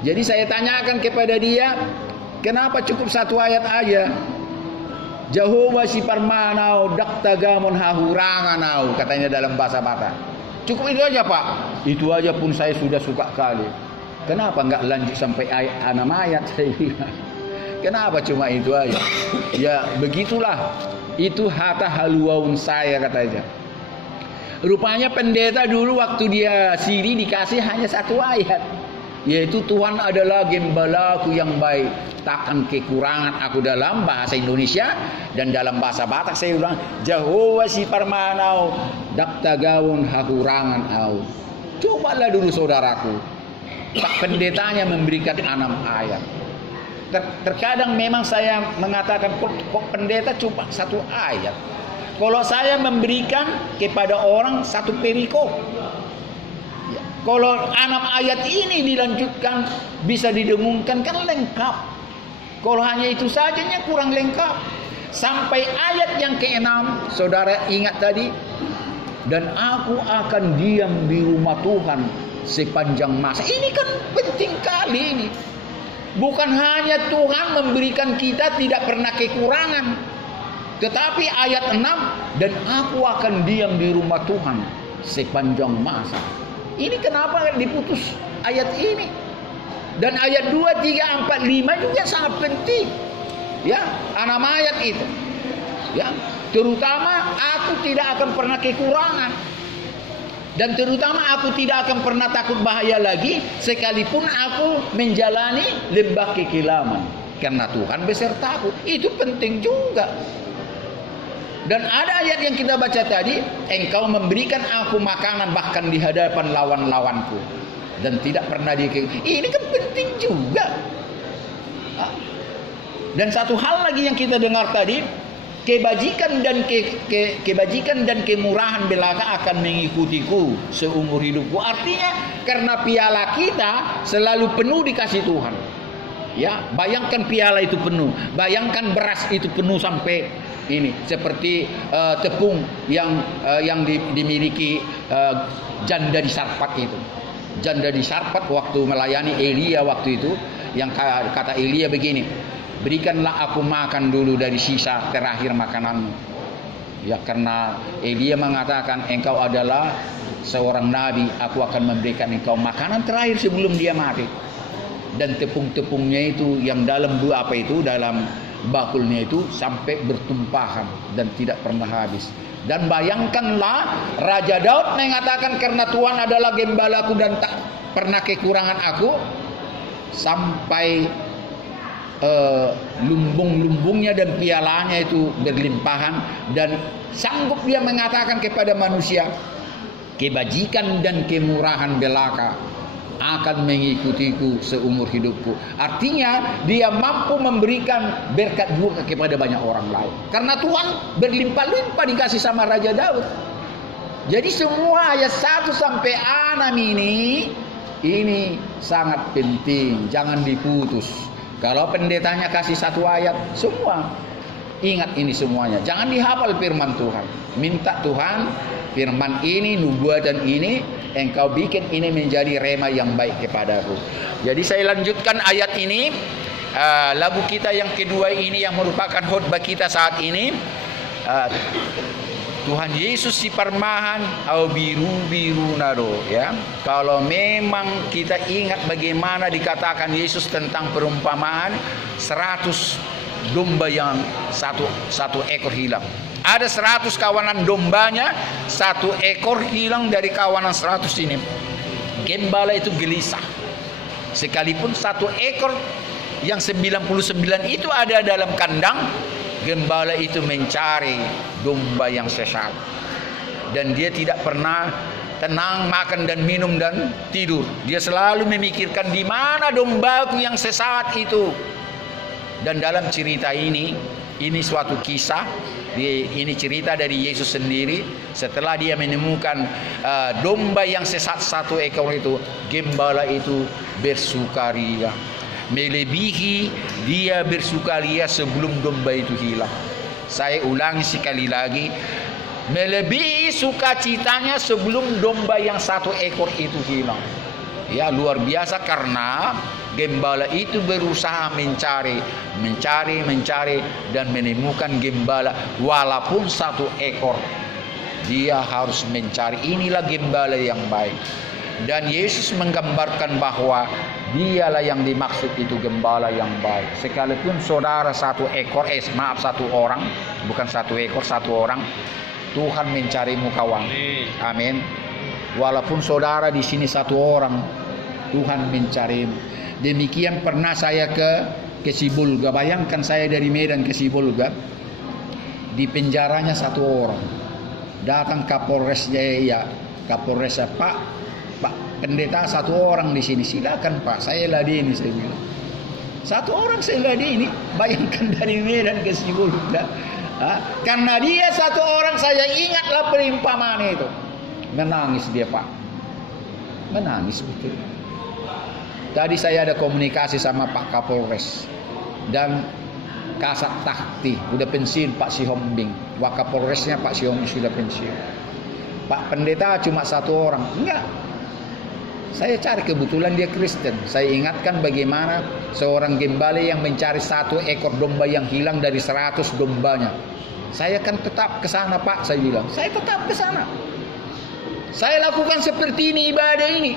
Jadi saya tanyakan kepada dia, kenapa cukup satu ayat aja? Jehovah si parmanau dak tagamon hahuranganau, katanya dalam bahasa Batak. Cukup itu aja Pak. Itu aja pun saya sudah suka kali. Kenapa nggak lanjut sampai ayat 6 ayat? Saya bilang. Kenapa cuma itu aja? Ya begitulah. Itu hata haluaun saya katanya. Rupanya pendeta dulu waktu dia siri dikasih hanya satu ayat, yaitu Tuhan adalah gembalaku yang baik, takkan kekurangan aku, dalam bahasa Indonesia. Dan dalam bahasa Batak saya ulang, Jehovah si parmanau dak tagaun hakurangan au. Cobalah dulu saudaraku, Pak pendetanya memberikan 6 ayat. Terkadang memang saya mengatakan, kok pendeta cuma satu ayat. Kalau saya memberikan kepada orang satu perikop, ya. Kalau 6 ayat ini dilanjutkan bisa didengungkan, kan lengkap. Kalau hanya itu sajanya kurang lengkap. Sampai ayat yang ke-6, saudara ingat tadi, dan aku akan diam di rumah Tuhan sepanjang masa. Ini kan penting kali ini. Bukan hanya Tuhan memberikan kita tidak pernah kekurangan, tetapi ayat 6, dan aku akan diam di rumah Tuhan sepanjang masa. Ini kenapa diputus ayat ini? Dan ayat 2, 3, 4, 5 juga sangat penting. Ya, 6 ayat itu. Ya, terutama aku tidak akan pernah kekurangan. Dan terutama aku tidak akan pernah takut bahaya lagi sekalipun aku menjalani lembah kekilaman, karena Tuhan besertaku. Itu penting juga. Dan ada ayat yang kita baca tadi, engkau memberikan aku makanan bahkan di hadapan lawan-lawanku, dan tidak pernah ini kan penting juga. Dan satu hal lagi yang kita dengar tadi, kebajikan dan kemurahan belaka akan mengikutiku seumur hidupku. Artinya karena piala kita selalu penuh dikasih Tuhan. Ya, bayangkan piala itu penuh, bayangkan beras itu penuh sampai ini, seperti tepung yang dimiliki janda di Sarfat itu. Janda di Sarfat waktu melayani Elia waktu itu, yang kata Elia begini, berikanlah aku makan dulu dari sisa terakhir makananmu. Ya, karena Elia mengatakan, engkau adalah seorang nabi, aku akan memberikan engkau makanan terakhir sebelum dia mati. Dan tepung-tepungnya itu yang dalam dalam bakulnya itu sampai bertumpahan dan tidak pernah habis. Dan bayangkanlah Raja Daud mengatakan, karena Tuhan adalah gembalaku dan tak pernah kekurangan aku, sampai lumbung-lumbungnya dan pialanya itu berlimpahan. Dan sanggup dia mengatakan kepada manusia, kebajikan dan kemurahan belaka akan mengikutiku seumur hidupku. Artinya dia mampu memberikan berkat juga kepada banyak orang lain, karena Tuhan berlimpah-limpah dikasih sama Raja Daud. Jadi semua ayat 1 sampai 6 ini sangat penting, jangan diputus. Kalau pendetanya kasih satu ayat, semua ingat ini semuanya. Jangan dihafal firman Tuhan. Minta Tuhan, firman ini, nubuatan ini, engkau bikin ini menjadi rema yang baik kepadaku. Jadi saya lanjutkan ayat ini. Lagu kita yang kedua ini yang merupakan khotbah kita saat ini. Tuhan Yesus si parmahan au biru nado, ya. Kalau memang kita ingat bagaimana dikatakan Yesus tentang perumpamaan 100 domba yang satu ekor hilang. Ada 100 kawanan dombanya, 1 ekor hilang dari kawanan 100 ini. Gembala itu gelisah. Sekalipun 1 ekor yang 99 itu ada dalam kandang, gembala itu mencari domba yang sesat. Dan dia tidak pernah tenang makan dan minum dan tidur. Dia selalu memikirkan di mana dombaku yang sesat itu. Dan dalam cerita ini suatu kisah, ini cerita dari Yesus sendiri. Setelah dia menemukan domba yang sesat 1 ekor itu, gembala itu bersukaria. melebihi dia bersukaria sebelum domba itu hilang. Saya ulangi sekali lagi, melebihi sukacitanya sebelum domba yang 1 ekor itu hilang. Ya, luar biasa, karena gembala itu berusaha mencari dan menemukan gembala walaupun 1 ekor. Dia harus mencari. Inilah gembala yang baik. Dan Yesus menggambarkan bahwa dialah yang dimaksud itu gembala yang baik. Sekalipun saudara 1 ekor, 1 orang, bukan 1 ekor, 1 orang, Tuhan mencarimu kawan. Amin. Walaupun saudara di sini 1 orang, Tuhan mencarimu. Demikian pernah saya ke Sibolga. Bayangkan saya dari Medan ke Sibolga. Di penjaranya 1 orang. Datang Kapolresnya, Kapolresnya, Pak pendeta 1 orang di sini. Silakan Pak, saya ladeni, saya bilang. 1 orang saya ladeni. Bayangkan dari Medan ke Sibolga. Karena dia 1 orang, saya ingatlah perimpamaan itu. Menangis dia Pak. Menangis betul. Tadi saya ada komunikasi sama Pak Kapolres dan Kasat Takti, udah pensiun Pak Sihombing. Wakapolresnya Pak Sihombing sudah pensiun. Pak pendeta cuma 1 orang. Enggak. Saya cari, kebetulan dia Kristen. Saya ingatkan bagaimana seorang gembala yang mencari 1 ekor domba yang hilang dari 100 dombanya. Saya kan tetap ke sana Pak, saya bilang. Saya tetap ke sana. Saya lakukan seperti ini, ibadah ini.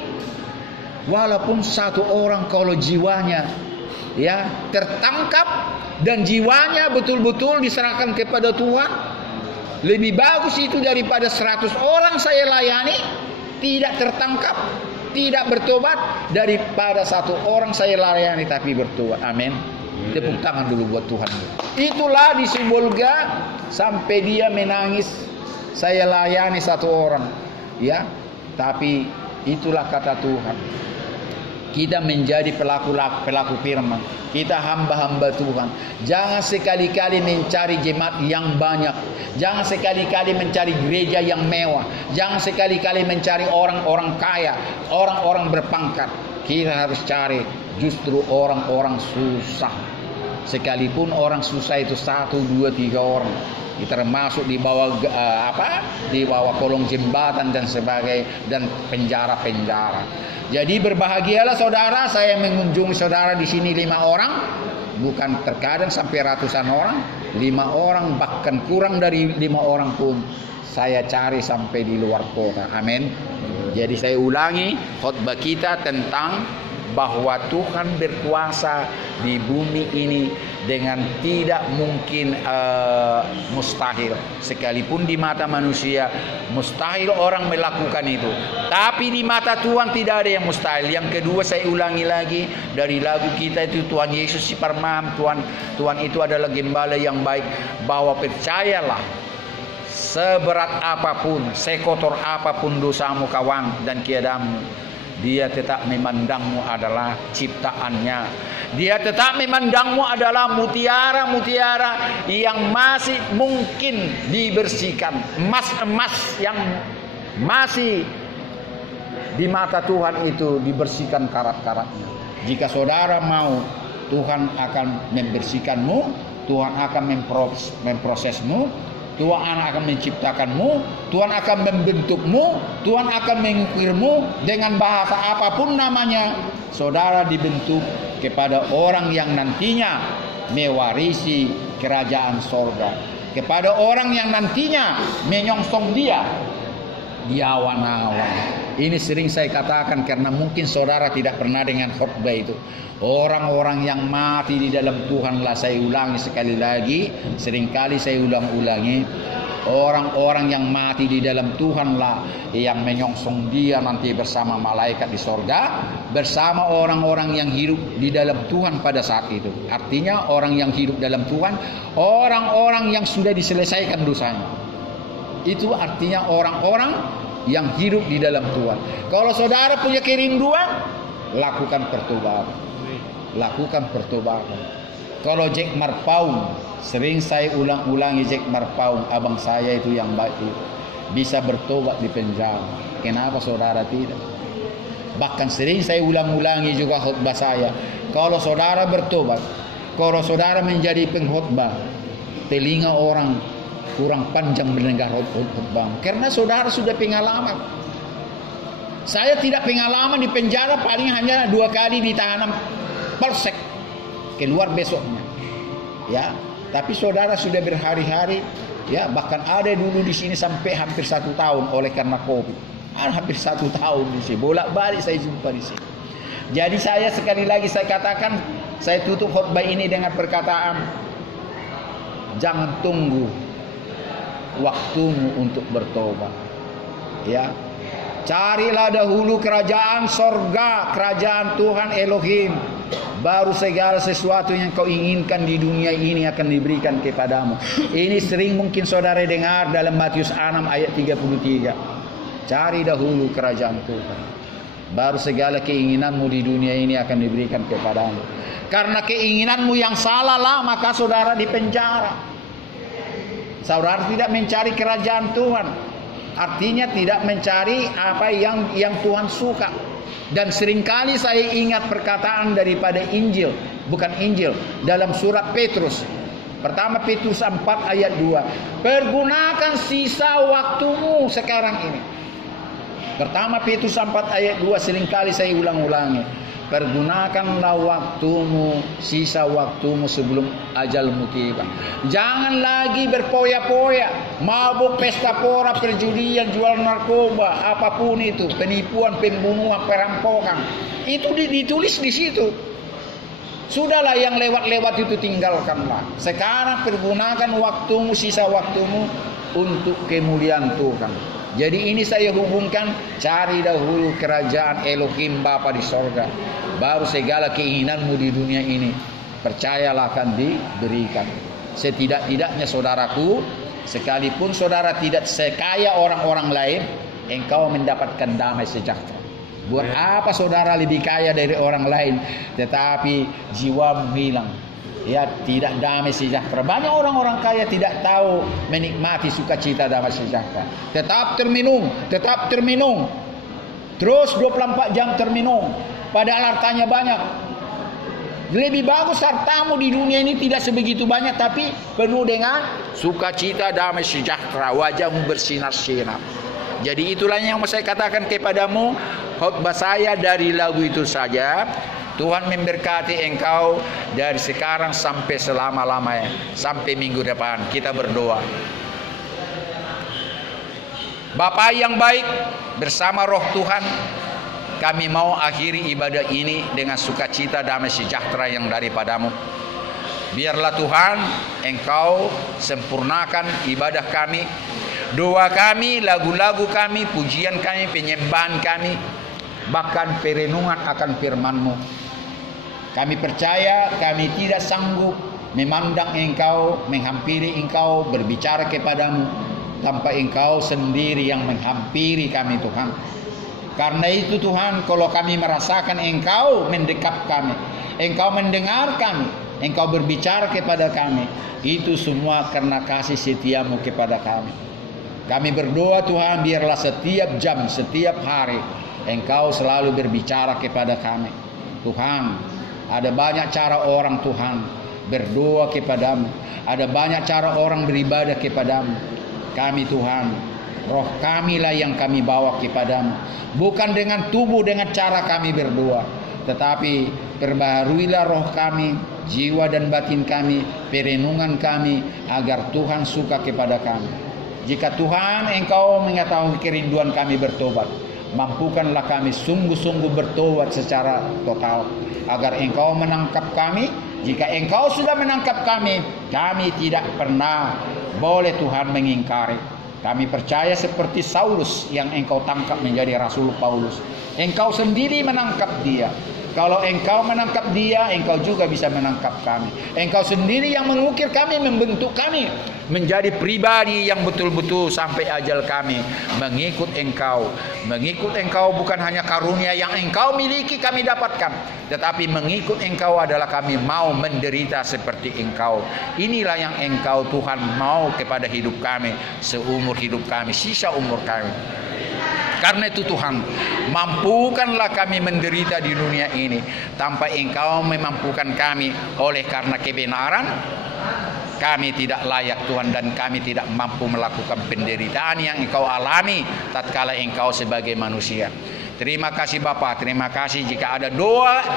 Walaupun 1 orang kalau jiwanya tertangkap dan jiwanya betul-betul diserahkan kepada Tuhan, lebih bagus itu daripada 100 orang saya layani tidak tertangkap, tidak bertobat, daripada 1 orang saya layani tapi bertobat. Amin. Tepuk tangan dulu buat Tuhan. Itulah di Sibolga sampai dia menangis, saya layani 1 orang. Ya, tapi itulah kata Tuhan. Kita menjadi pelaku firman. Kita hamba-hamba Tuhan. Jangan sekali-kali mencari jemaat yang banyak. Jangan sekali-kali mencari gereja yang mewah. Jangan sekali-kali mencari orang-orang kaya, orang-orang berpangkat. Kita harus cari justru orang-orang susah. Sekalipun orang susah itu 1, 2, 3 orang. Termasuk di bawah di bawah kolong jembatan dan sebagainya, dan penjara-penjara. Jadi berbahagialah saudara, saya mengunjungi saudara di sini 5 orang, bukan terkadang sampai ratusan orang, 5 orang bahkan kurang dari 5 orang pun saya cari sampai di luar kota. Amin. Jadi saya ulangi khotbah kita tentang bahwa Tuhan berkuasa di bumi ini dengan tidak mungkin mustahil. Sekalipun di mata manusia mustahil orang melakukan itu, tapi di mata Tuhan tidak ada yang mustahil. Yang kedua, saya ulangi lagi dari lagu kita itu, Tuhan Yesus si Parmam, Tuhan itu adalah gembala yang baik. Bahwa percayalah, seberat apapun, sekotor apapun dosamu kawan dan tiadamu, Dia tetap memandangmu adalah ciptaannya. Dia tetap memandangmu adalah mutiara-mutiara yang masih mungkin dibersihkan. Emas-emas yang masih di mata Tuhan itu dibersihkan karat-karatnya. Jika saudara mau, Tuhan akan membersihkanmu, Tuhan akan memprosesmu, Tuhan akan menciptakanmu, Tuhan akan membentukmu, Tuhan akan mengukirmu dengan bahasa apapun namanya. Saudara dibentuk kepada orang yang nantinya mewarisi kerajaan sorga, kepada orang yang nantinya menyongsong Dia di awan-awan. Ini sering saya katakan karena mungkin saudara tidak pernah dengan khotbah itu. Orang-orang yang mati di dalam Tuhanlah, saya ulangi sekali lagi, seringkali saya ulang-ulangi. Orang-orang yang mati di dalam Tuhanlah yang menyongsong Dia nanti bersama malaikat di sorga, bersama orang-orang yang hidup di dalam Tuhan pada saat itu. Artinya orang yang hidup dalam Tuhan, orang-orang yang sudah diselesaikan dosanya. Itu artinya orang-orang yang hidup di dalam Tuhan. Kalau saudara punya kerinduan, lakukan pertobatan. Lakukan pertobatan. Kalau Jack Marpaung, sering saya ulang-ulangi Jack Marpaung, abang saya itu yang baik itu, bisa bertobat di penjara. Kenapa saudara tidak? Bahkan sering saya ulang-ulangi juga khutbah saya. Kalau saudara bertobat, kalau saudara menjadi pengkhotbah, telinga orang kurang panjang mendengar khutbah, karena saudara sudah pengalaman. Saya tidak pengalaman di penjara, paling hanya 2 kali ditahan polsek, keluar besoknya. Ya, tapi saudara sudah berhari-hari, ya, bahkan ada dulu di sini sampai hampir 1 tahun oleh karena COVID. Hampir 1 tahun di sini, bolak-balik saya jumpa di sini. Jadi saya sekali lagi saya katakan, saya tutup khutbah ini dengan perkataan, jangan tunggu waktumu untuk bertobat. Ya, carilah dahulu kerajaan sorga, kerajaan Tuhan Elohim, baru segala sesuatu yang kau inginkan di dunia ini akan diberikan kepadamu. Ini sering mungkin saudara dengar dalam Matius 6 ayat 33. Cari dahulu kerajaan Tuhan, baru segala keinginanmu di dunia ini akan diberikan kepadamu. Karena keinginanmu yang salah lah, maka saudara di penjara. Saudara tidak mencari kerajaan Tuhan, artinya tidak mencari apa yang Tuhan suka. Dan seringkali saya ingat perkataan daripada Injil, bukan Injil, dalam surat Petrus. Pertama Petrus 4 ayat 2. Pergunakan sisa waktumu sekarang ini. Pertama Petrus 4 ayat 2, seringkali saya ulang-ulangi. Pergunakanlah waktumu, sisa waktumu sebelum ajalmu tiba. Jangan lagi berpoya-poya, mabuk, pesta pora, perjudian, jual narkoba, apapun itu, penipuan, pembunuhan, perampokan. Itu ditulis di situ. Sudahlah yang lewat-lewat itu tinggalkanlah. Sekarang pergunakan waktumu, sisa waktumu untuk kemuliaan Tuhan. Jadi ini saya hubungkan, cari dahulu kerajaan Elohim Bapa di sorga, baru segala keinginanmu di dunia ini, percayalah akan diberikan. Setidak-tidaknya saudaraku, sekalipun saudara tidak sekaya orang-orang lain, engkau mendapatkan damai sejahtera. Buat apa saudara lebih kaya dari orang lain, tetapi jiwamu hilang? Ya, tidak damai sejahtera. Banyak orang-orang kaya tidak tahu menikmati sukacita damai sejahtera. Tetap terminum, terus 24 jam terminum, padahal hartanya banyak. Lebih bagus hartamu di dunia ini tidak sebegitu banyak, tapi penuh dengan sukacita damai sejahtera, wajahmu bersinar-sinar. Jadi itulah yang mau saya katakan kepadamu, khotbah saya dari lagu itu saja. Tuhan memberkati engkau dari sekarang sampai selama-lamanya, sampai minggu depan. Kita berdoa. Bapa yang baik, bersama roh Tuhan, kami mau akhiri ibadah ini dengan sukacita damai sejahtera yang daripadamu. Biarlah Tuhan, engkau sempurnakan ibadah kami, doa kami, lagu-lagu kami, pujian kami, penyembahan kami, bahkan perenungan akan firman-Mu. Kami percaya kami tidak sanggup memandang Engkau, menghampiri Engkau, berbicara kepadamu tanpa Engkau sendiri yang menghampiri kami Tuhan. Karena itu Tuhan, kalau kami merasakan Engkau mendekap kami, Engkau mendengar kami, Engkau berbicara kepada kami, itu semua karena kasih setiamu kepada kami. Kami berdoa Tuhan, biarlah setiap jam, setiap hari Engkau selalu berbicara kepada kami. Tuhan, ada banyak cara orang Tuhan berdoa kepadamu, ada banyak cara orang beribadah kepadamu. Kami Tuhan, roh kamilah yang kami bawa kepadamu, bukan dengan tubuh, dengan cara kami berdoa, tetapi perbaharuilah roh kami, jiwa dan batin kami, perenungan kami, agar Tuhan suka kepada kami. Jika Tuhan Engkau mengetahui kerinduan kami bertobat, mampukanlah kami sungguh-sungguh bertobat secara total, agar Engkau menangkap kami. Jika Engkau sudah menangkap kami, kami tidak pernah boleh Tuhan mengingkari. Kami percaya seperti Saulus yang Engkau tangkap menjadi Rasul Paulus. Engkau sendiri menangkap dia. Kalau Engkau menangkap dia, Engkau juga bisa menangkap kami. Engkau sendiri yang mengukir kami, membentuk kami menjadi pribadi yang betul-betul sampai ajal kami mengikut Engkau. Mengikut Engkau bukan hanya karunia yang Engkau miliki kami dapatkan, tetapi mengikut Engkau adalah kami mau menderita seperti Engkau. Inilah yang Engkau Tuhan mau kepada hidup kami, seumur hidup kami, sisa umur kami. Karena itu Tuhan, mampukanlah kami menderita di dunia ini tanpa Engkau memampukan kami. Oleh karena kebenaran kami tidak layak Tuhan, dan kami tidak mampu melakukan penderitaan yang Engkau alami tatkala Engkau sebagai manusia. Terima kasih Bapa, terima kasih jika ada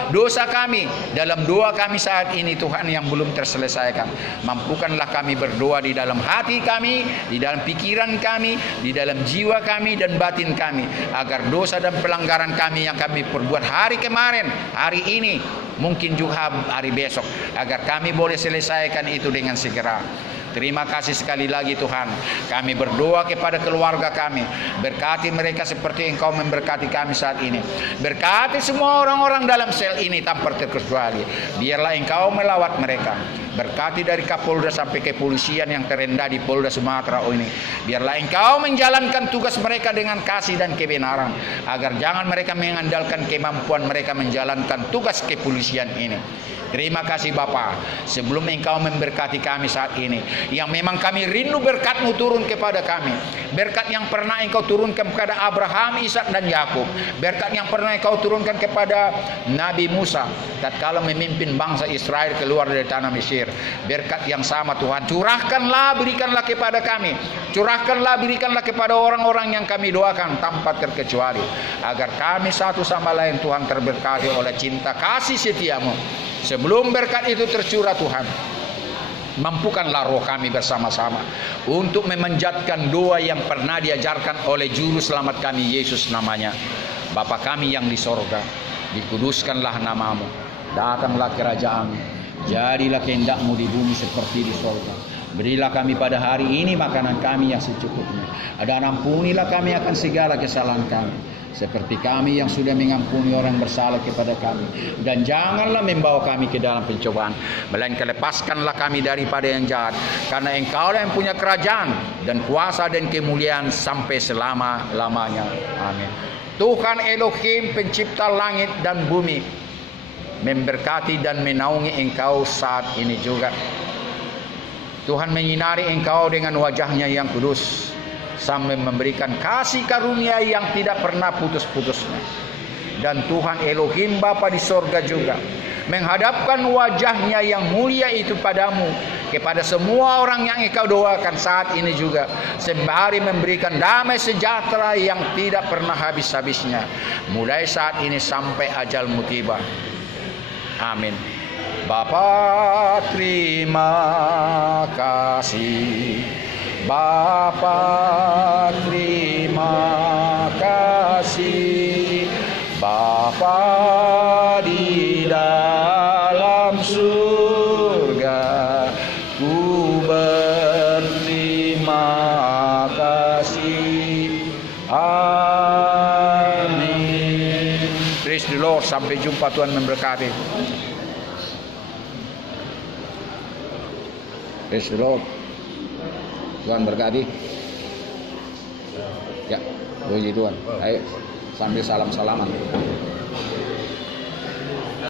dosa kami dalam doa kami saat ini Tuhan yang belum terselesaikan. Mampukanlah kami berdoa di dalam hati kami, di dalam pikiran kami, di dalam jiwa kami dan batin kami, agar dosa dan pelanggaran kami yang kami perbuat hari kemarin, hari ini, mungkin juga hari besok, agar kami boleh selesaikan itu dengan segera. Terima kasih sekali lagi Tuhan. Kami berdoa kepada keluarga kami. Berkati mereka seperti Engkau memberkati kami saat ini. Berkati semua orang-orang dalam sel ini tanpa terkecuali. Biarlah Engkau melawat mereka. Berkati dari Kapolda sampai kepolisian yang terendah di Polda Sumatera ini. Biarlah Engkau menjalankan tugas mereka dengan kasih dan kebenaran, agar jangan mereka mengandalkan kemampuan mereka menjalankan tugas kepolisian ini. Terima kasih Bapa. Sebelum Engkau memberkati kami saat ini, yang memang kami rindu berkat-Mu turun kepada kami. Berkat yang pernah Engkau turunkan kepada Abraham, Ishak dan Yakub. Berkat yang pernah Engkau turunkan kepada Nabi Musa tatkala memimpin bangsa Israel keluar dari tanah Mesir. Berkat yang sama Tuhan, curahkanlah, berikanlah kepada kami. Curahkanlah, berikanlah kepada orang-orang yang kami doakan tanpa terkecuali, agar kami satu sama lain Tuhan terberkati oleh cinta kasih setia-Mu. Sebelum berkat itu tercurah Tuhan, mampukanlah roh kami bersama-sama untuk memanjatkan doa yang pernah diajarkan oleh juru selamat kami Yesus namanya. Bapa kami yang di sorga, dikuduskanlah nama-Mu, datanglah kerajaan-Mu, jadilah kehendak-Mu di bumi seperti di sorga. Berilah kami pada hari ini makanan kami yang secukupnya, dan ampunilah kami akan segala kesalahan kami, seperti kami yang sudah mengampuni orang bersalah kepada kami. Dan janganlah membawa kami ke dalam pencobaan, melainkan lepaskanlah kami daripada yang jahat. Karena Engkau yang punya kerajaan dan kuasa dan kemuliaan sampai selama-lamanya. Amin. Tuhan Elohim pencipta langit dan bumi, memberkati dan menaungi Engkau saat ini juga. Tuhan menyinari Engkau dengan wajah-Nya yang kudus, sambil memberikan kasih karunia yang tidak pernah putus-putusnya. Dan Tuhan Elohim Bapa di sorga juga menghadapkan wajah-Nya yang mulia itu padamu, kepada semua orang yang Engkau doakan saat ini juga, sembari memberikan damai sejahtera yang tidak pernah habis-habisnya, mulai saat ini sampai ajal-Mu tiba. Amin. Bapa terima kasih, Bapa terima kasih, Bapa di dalam surga, ku berterima kasih. Amin. Praise the Lord. Sampai jumpa, Tuhan memberkati. Praise the Lord. Tuhan berkati. Ya, puji Tuhan. Ayo sambil salam-salaman.